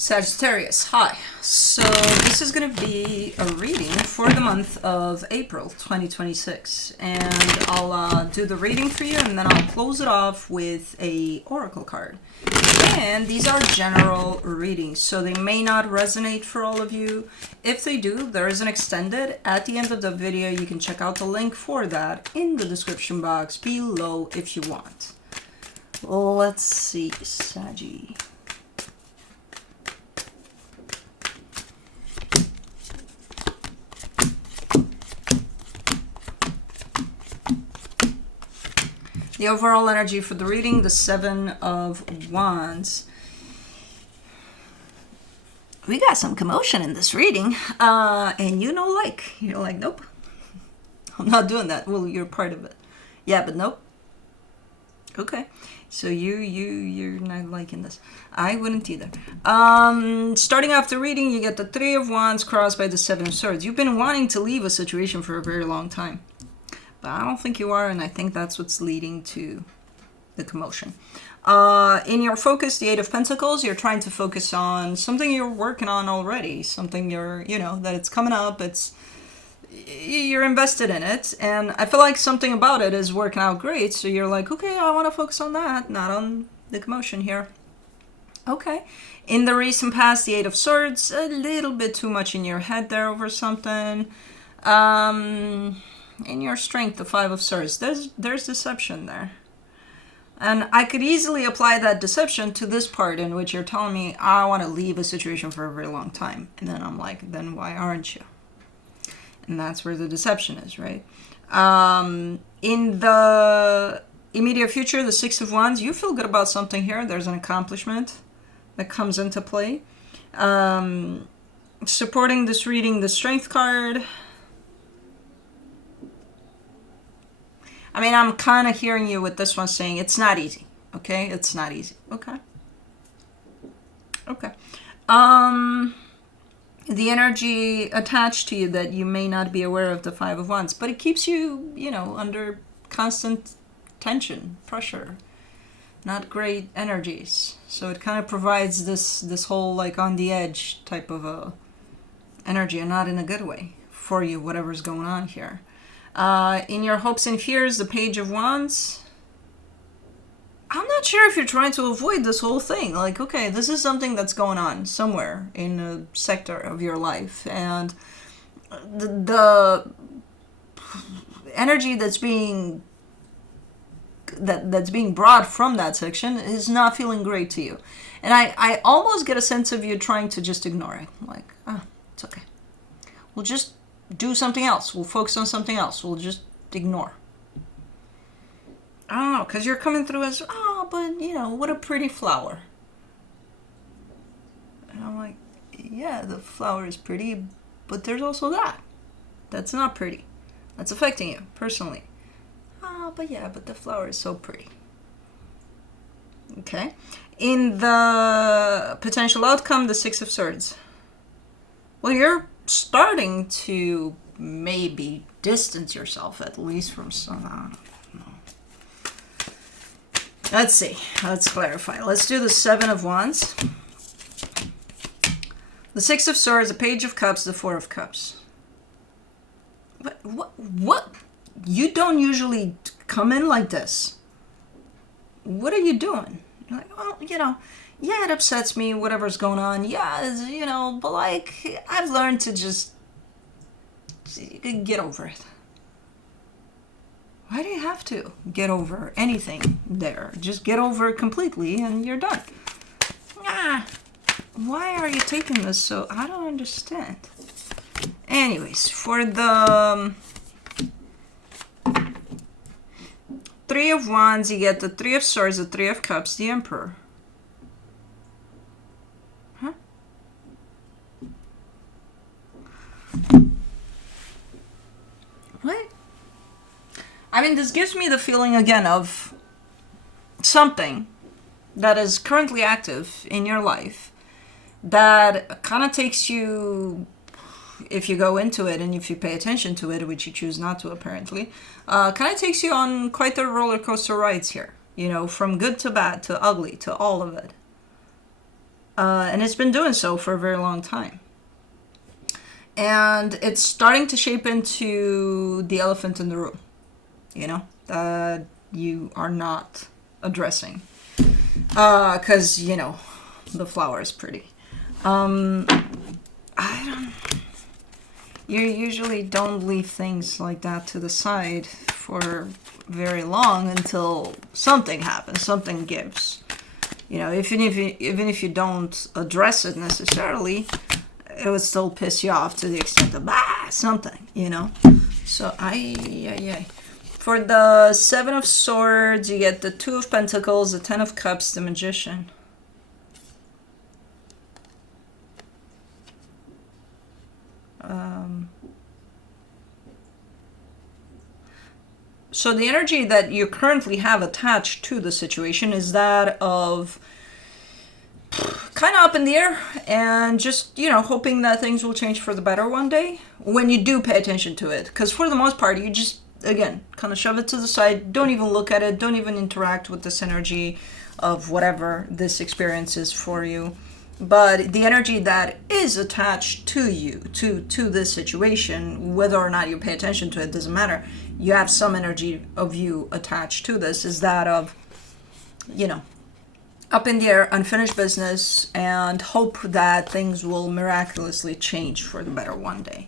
Sagittarius, hi. So this is going to be a reading for the month of April 2026, and I'll do the reading for you, and then I'll close it off with a oracle card. And these are general readings, so they may not resonate for all of you. If they do, there is an extended at the end of the video. You can check out the link for that in the description box below if you want. Let's see, Saggy. The overall energy for the reading, the Seven of Wands. We got some commotion in this reading, and you're like, nope, I'm not doing that. Well, you're part of it. Yeah, but nope. Okay, so you're not liking this. I wouldn't either. Starting off the reading, you get the Three of Wands crossed by the Seven of Swords. You've been wanting to leave a situation for a very long time. But I don't think you are, and I think that's what's leading to the commotion. In your focus, the Eight of Pentacles, you're trying to focus on something you're working on already, something that it's coming up, you're invested in it, and I feel like something about it is working out great, so you're like, okay, I want to focus on that, not on the commotion here. Okay. In the recent past, the Eight of Swords, a little bit too much in your head there over something. In your strength, the Five of Swords, there's deception there. And I could easily apply that deception to this part in which you're telling me I want to leave a situation for a very long time. And then I'm like, then why aren't you? And that's where the deception is, right? In the immediate future, the Six of Wands, you feel good about something here. There's an accomplishment that comes into play. Supporting this reading, the Strength card. I mean, I'm kind of hearing you with this one saying it's not easy, okay? It's not easy, okay? Okay. The energy attached to you that you may not be aware of, the Five of Wands, but it keeps you, under constant tension, pressure, not great energies. So it kind of provides this whole, like, on the edge type of a energy, and not in a good way for you, whatever's going on here. In your hopes and fears, the Page of Wands. I'm not sure if you're trying to avoid this whole thing. Like, okay, this is something that's going on somewhere in a sector of your life. And the energy that's being brought from that section is not feeling great to you. And I almost get a sense of you trying to just ignore it. Like, it's okay. We'll just do something else. We'll focus on something else. We'll just ignore. I don't know, because you're coming through as, but, what a pretty flower. And I'm like, yeah, the flower is pretty, but there's also that. That's not pretty. That's affecting you, personally. But the flower is so pretty. Okay. In the potential outcome, the Six of Swords. Well, you're starting to maybe distance yourself at least from some. Let's see. Let's clarify. Let's do the Seven of Wands, the Six of Swords, the Page of Cups, the Four of Cups. What? You don't usually come in like this. What are you doing? You're like, well, yeah, it upsets me, whatever's going on. Yeah, but like, I've learned to just get over it. Why do you have to get over anything there? Just get over it completely and you're done. Why are you taking this so? I don't understand. Anyways, for the Three of Wands, you get the Three of Swords, the Three of Cups, the Emperor. What? I mean, this gives me the feeling again of something that is currently active in your life that kind of takes you, if you go into it and if you pay attention to it, which you choose not to apparently, kind of takes you on quite the roller coaster rides here. From good to bad to ugly to all of it. And it's been doing so for a very long time. And it's starting to shape into the elephant in the room, that you are not addressing. Because, the flower is pretty. You usually don't leave things like that to the side for very long until something happens, something gives. Even if you don't address it necessarily, it would still piss you off to the extent of something, So for the 7 of Swords, you get the 2 of Pentacles, the 10 of Cups, the Magician. So the energy that you currently have attached to the situation is that of kind of up in the air and just, hoping that things will change for the better one day when you do pay attention to it. Because for the most part, you just, again, kind of shove it to the side. Don't even look at it. Don't even interact with this energy of whatever this experience is for you. But the energy that is attached to you, to this situation, whether or not you pay attention to it, doesn't matter. You have some energy of you attached to this, is that of, up in the air, unfinished business, and hope that things will miraculously change for the better one day.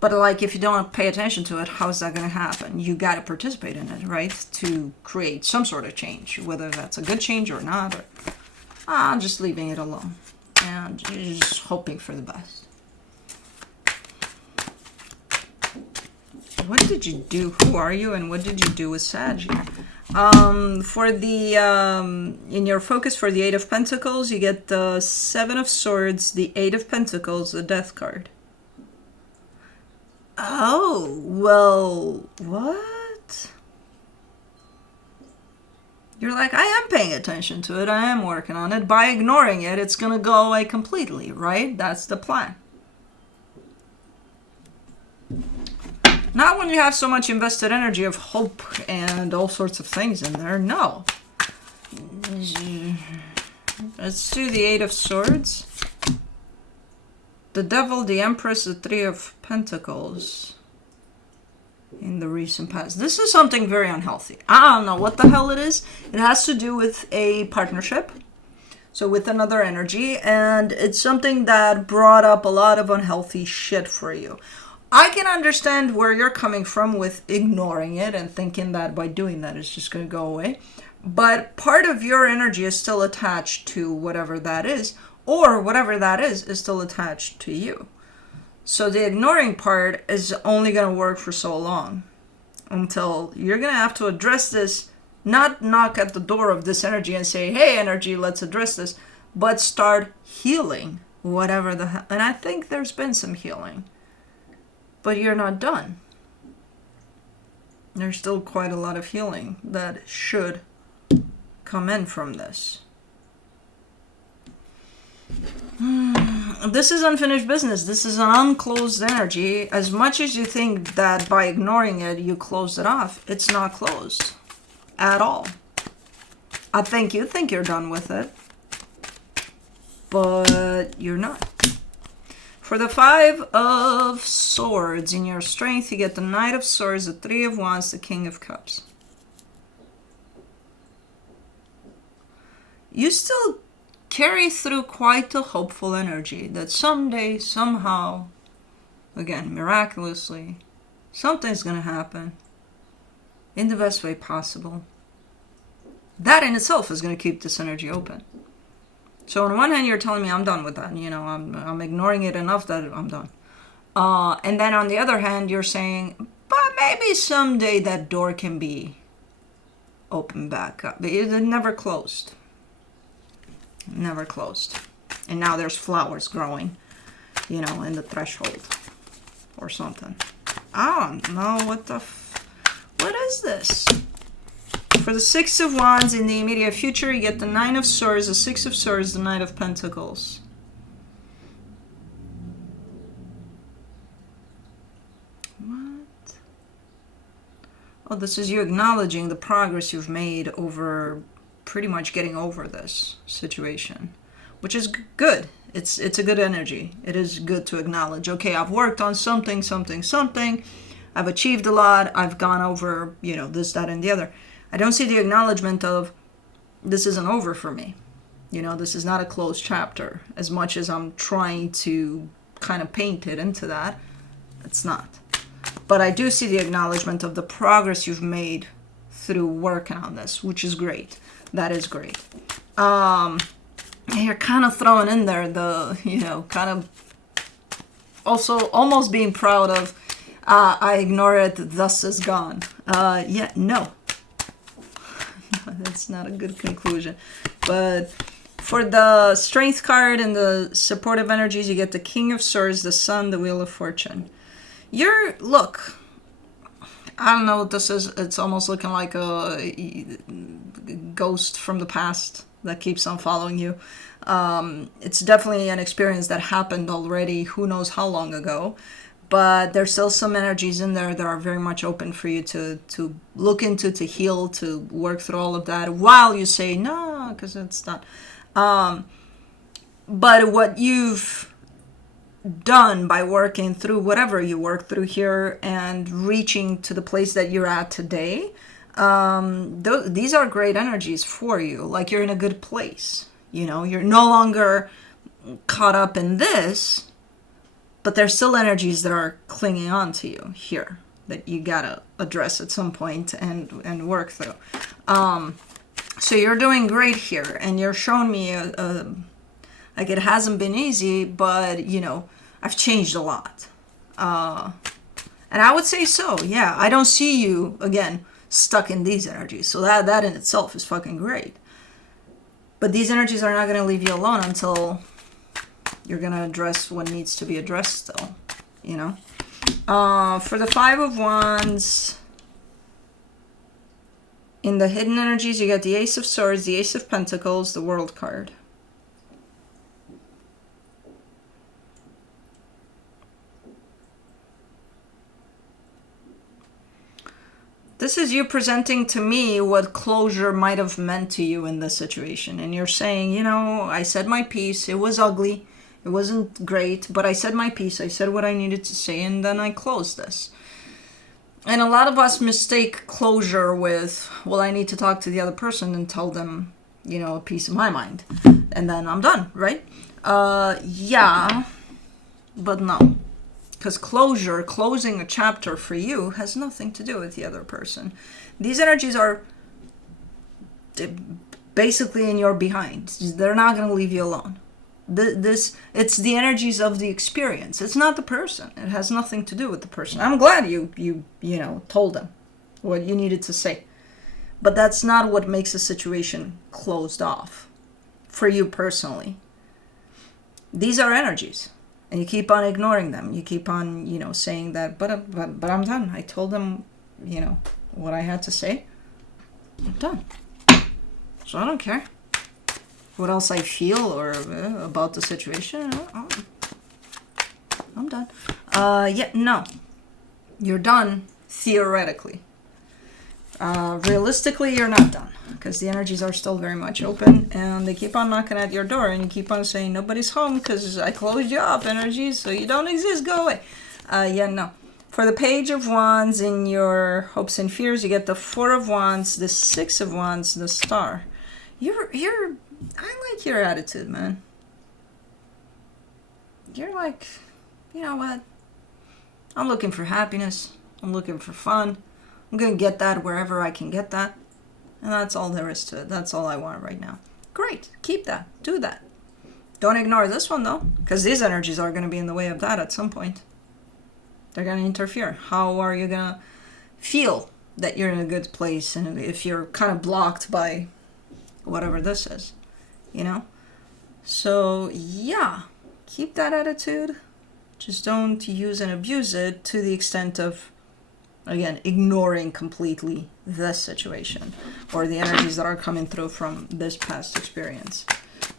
But if you don't pay attention to it, how is that going to happen? You got to participate in it, right? To create some sort of change, whether that's a good change or not, or just leaving it alone. And you're just hoping for the best. What did you do? Who are you and what did you do with Sag? For the, in your focus for the 8 of Pentacles, you get the 7 of Swords, the 8 of Pentacles, the Death card. Oh, well, what? You're like, I am paying attention to it. I am working on it. By ignoring it, it's going to go away completely, right? That's the plan. Not when you have so much invested energy of hope and all sorts of things in there. No. Let's do the 8 of Swords. The Devil, the Empress, the 3 of Pentacles. In the recent past. This is something very unhealthy. I don't know what the hell it is. It has to do with a partnership. So with another energy. And it's something that brought up a lot of unhealthy shit for you. I can understand where you're coming from with ignoring it and thinking that by doing that it's just going to go away. But part of your energy is still attached to whatever that is, or whatever that is still attached to you. So the ignoring part is only going to work for so long until you're going to have to address this, not knock at the door of this energy and say, hey, energy, let's address this, but start healing whatever the hell. And I think there's been some healing. But you're not done. There's still quite a lot of healing that should come in from this. This is unfinished business. This is an unclosed energy. As much as you think that by ignoring it, you closed it off, it's not closed at all. I think you think you're done with it, but you're not. For the 5 of Swords, in your strength, you get the Knight of Swords, the 3 of Wands, the King of Cups. You still carry through quite a hopeful energy that someday, somehow, again, miraculously, something's going to happen in the best way possible. That in itself is going to keep this energy open. So on one hand, you're telling me I'm done with that. I'm ignoring it enough that I'm done. And then on the other hand, you're saying, but maybe someday that door can be opened back up. But it never closed. Never closed. And now there's flowers growing, in the threshold or something. I don't know what is this? For the 6 of Wands, in the immediate future, you get the 9 of Swords, the 6 of Swords, the Knight of Pentacles. What? Oh, this is you acknowledging the progress you've made over pretty much getting over this situation. which is good. It's a good energy. It is good to acknowledge, okay, I've worked on something, something, something. I've achieved a lot. I've gone over, you know, this, that, and the other. I don't see the acknowledgement of this isn't over for me. You know, this is not a closed chapter. As much as I'm trying to kind of paint it into that, it's not. But I do see the acknowledgement of the progress you've made through working on this, which is great. That is great. And you're kind of throwing in there the, you know, kind of also almost being proud of, I ignore it, thus is gone. Yeah, no. No, that's not a good conclusion. But for the Strength card and the supportive energies, you get the King of Swords, the Sun, the Wheel of Fortune. Look, I don't know what this is. It's almost looking like a ghost from the past that keeps on following you. It's definitely an experience that happened already, who knows how long ago. But there's still some energies in there that are very much open for you to look into, to heal, to work through all of that while you say, no, because it's not. But what you've done by working through whatever you work through here and reaching to the place that you're at today, these are great energies for you. Like you're in a good place. You know, you're no longer caught up in this, but there's still energies that are clinging on to you here that you gotta address at some point and work through. So you're doing great here, and you're showing me like it hasn't been easy, but you know, I've changed a lot. And I would say so, yeah. I don't see you, again, stuck in these energies. So that in itself is fucking great. But these energies are not going to leave you alone until you're going to address what needs to be addressed still, you know. For the Five of Wands, in the hidden energies, you get the Ace of Swords, the Ace of Pentacles, the World card. This is you presenting to me what closure might have meant to you in this situation. And you're saying, you know, I said my piece. It was ugly. It wasn't great, but I said my piece. I said what I needed to say, and then I closed this. And a lot of us mistake closure with, well, I need to talk to the other person and tell them, you know, a piece of my mind. And then I'm done, right? Yeah, but no. Because closing a chapter for you has nothing to do with the other person. These energies are basically in your behind. They're not going to leave you alone. It's the energies of the experience. It's not the person. It has nothing to do with the person. I'm glad you know, told them what you needed to say. But that's not what makes a situation closed off for you personally. These are energies. And you keep on ignoring them. You keep on, you know, saying that, but I'm done. I told them, you know, what I had to say. I'm done. So I don't care what else I feel or about the situation. I'm done. Yeah, no. You're done, theoretically. Realistically, you're not done. Because the energies are still very much open, and they keep on knocking at your door, and you keep on saying, nobody's home because I closed you up, energies, so you don't exist, go away. Yeah, no. For the Page of Wands in your hopes and fears, you get the Four of Wands, the Six of Wands, the Star. I like your attitude, man. You're like, you know what? I'm looking for happiness. I'm looking for fun. I'm going to get that wherever I can get that. And that's all there is to it. That's all I want right now. Great. Keep that. Do that. Don't ignore this one, though, because these energies are going to be in the way of that at some point. They're going to interfere. How are you going to feel that you're in a good place and if you're kind of blocked by whatever this is, you know? So, yeah, keep that attitude. Just don't use and abuse it to the extent of, again, ignoring completely this situation or the energies that are coming through from this past experience.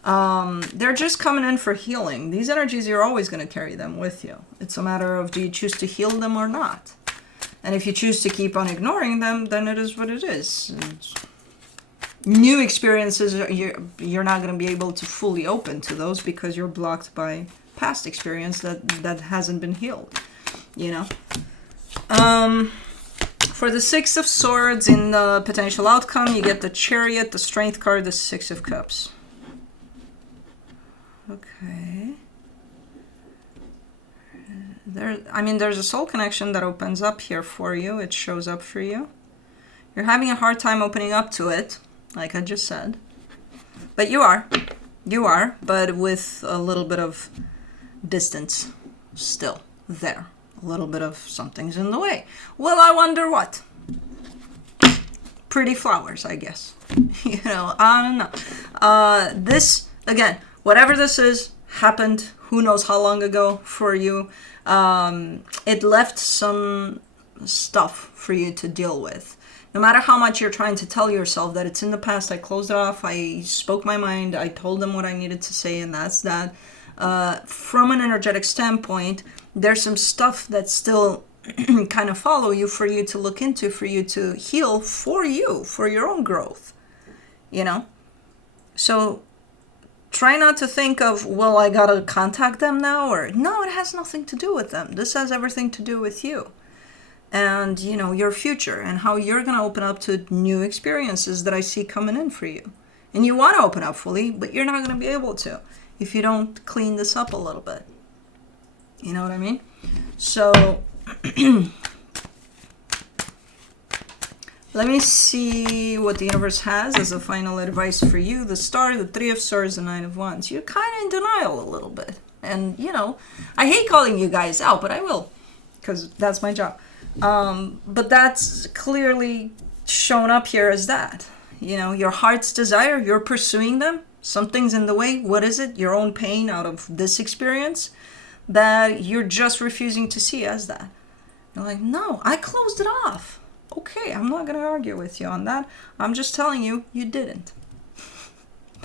They're just coming in for healing. These energies, you're always going to carry them with you. It's a matter of, do you choose to heal them or not? And if you choose to keep on ignoring them, then it is what it is. New experiences, you're not going to be able to fully open to those because you're blocked by past experience that hasn't been healed, you know. For the Six of Swords in the potential outcome, you get the Chariot, the Strength card, the Six of Cups. Okay. There's a soul connection that opens up here for you. It shows up for you. You're having a hard time opening up to it, like I just said. But you are, but with a little bit of distance still there. A little bit of something's in the way. Well, I wonder what. Pretty flowers, I guess. You know, I don't know. This, again, whatever this is, happened who knows how long ago for you. It left some stuff for you to deal with. No matter how much you're trying to tell yourself that it's in the past, I closed it off, I spoke my mind, I told them what I needed to say, and that's that. From an energetic standpoint, there's some stuff that still kind of follow you for you to look into, for you to heal, for you, for your own growth, you know? So try not to think of, well, I gotta contact them now, or no, it has nothing to do with them. This has everything to do with you and, you know, your future and how you're gonna open up to new experiences that I see coming in for you. And you want to open up fully, but you're not gonna be able to if you don't clean this up a little bit. You know what I mean? So let me see what the universe has as a final advice for you. The Star, the Three of Swords, the Nine of Wands. You're kind of in denial a little bit. And, you know, I hate calling you guys out, but I will, because that's my job. But that's clearly shown up here as that. You know, your heart's desire, you're pursuing them. Something's in the way. What is it? Your own pain out of this experience that you're just refusing to see as that. You're like, no, I closed it off. Okay, I'm not going to argue with you on that. I'm just telling you, you didn't.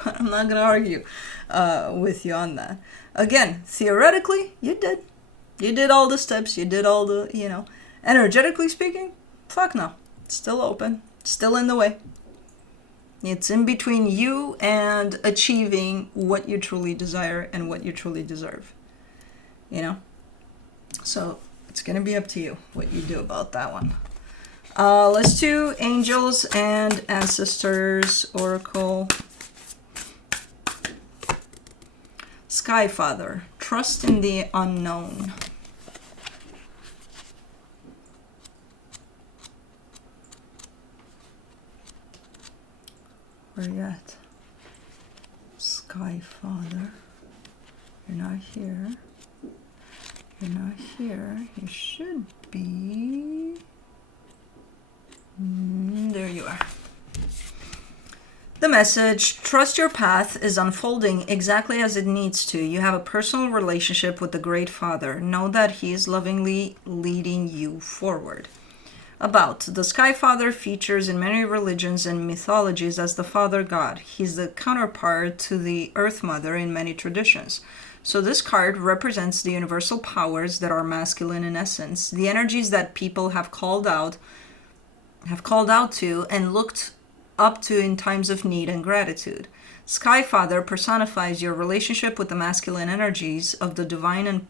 But I'm not going to argue with you on that. Again, theoretically, you did. You did all the steps. You did all the, you know. Energetically speaking, fuck no. It's still open. Still in the way. It's in between you and achieving what you truly desire and what you truly deserve. You know? So it's going to be up to you what you do about that one. Let's do Angels and Ancestors Oracle. Sky Father, trust in the unknown. Where you at? Sky Father. You're not here. You're not here. You should be. There you are. The message, trust your path is unfolding exactly as it needs to. You have a personal relationship with the Great Father. Know that he is lovingly leading you forward. About, the Sky Father features in many religions and mythologies as the Father God. He's the counterpart to the Earth Mother in many traditions. So this card represents the universal powers that are masculine in essence, the energies that people have called out to and looked up to in times of need and gratitude. Sky Father personifies your relationship with the masculine energies of the divine and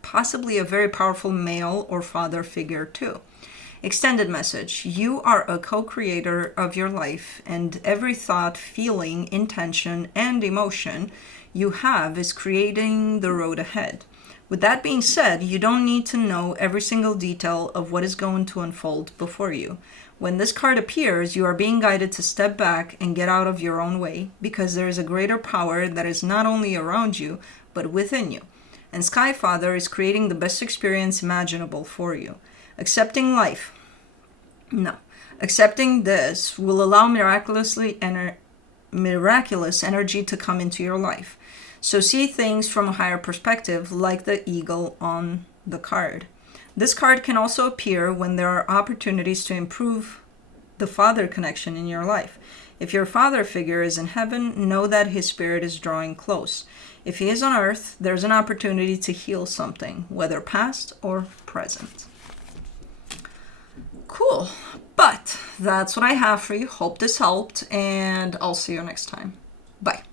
possibly a very powerful male or father figure too. Extended message, you are a co-creator of your life, and every thought, feeling, intention, and emotion you have is creating the road ahead. With that being said, you don't need to know every single detail of what is going to unfold before you. When this card appears, you are being guided to step back and get out of your own way, because there is a greater power that is not only around you, but within you. And Sky Father is creating the best experience imaginable for you. Accepting this will allow miraculous energy to come into your life. So see things from a higher perspective, like the eagle on the card. This card can also appear when there are opportunities to improve the father connection in your life. If your father figure is in heaven, know that his spirit is drawing close. If he is on earth, there's an opportunity to heal something, whether past or present. Cool. But that's what I have for you. Hope this helped, and I'll see you next time. Bye.